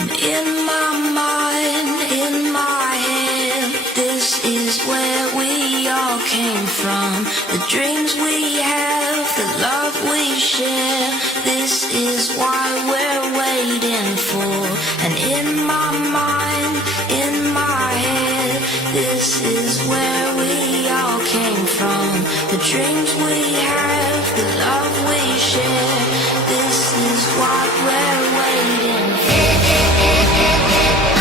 In my mind, in my head, this is where we all came from. The dreams we have, the love we share, this is why we're waiting for. And in my mind, in my head, this is where we all came from. The dreams we have, the love we share, this is what we're waiting for. We'll be right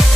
back.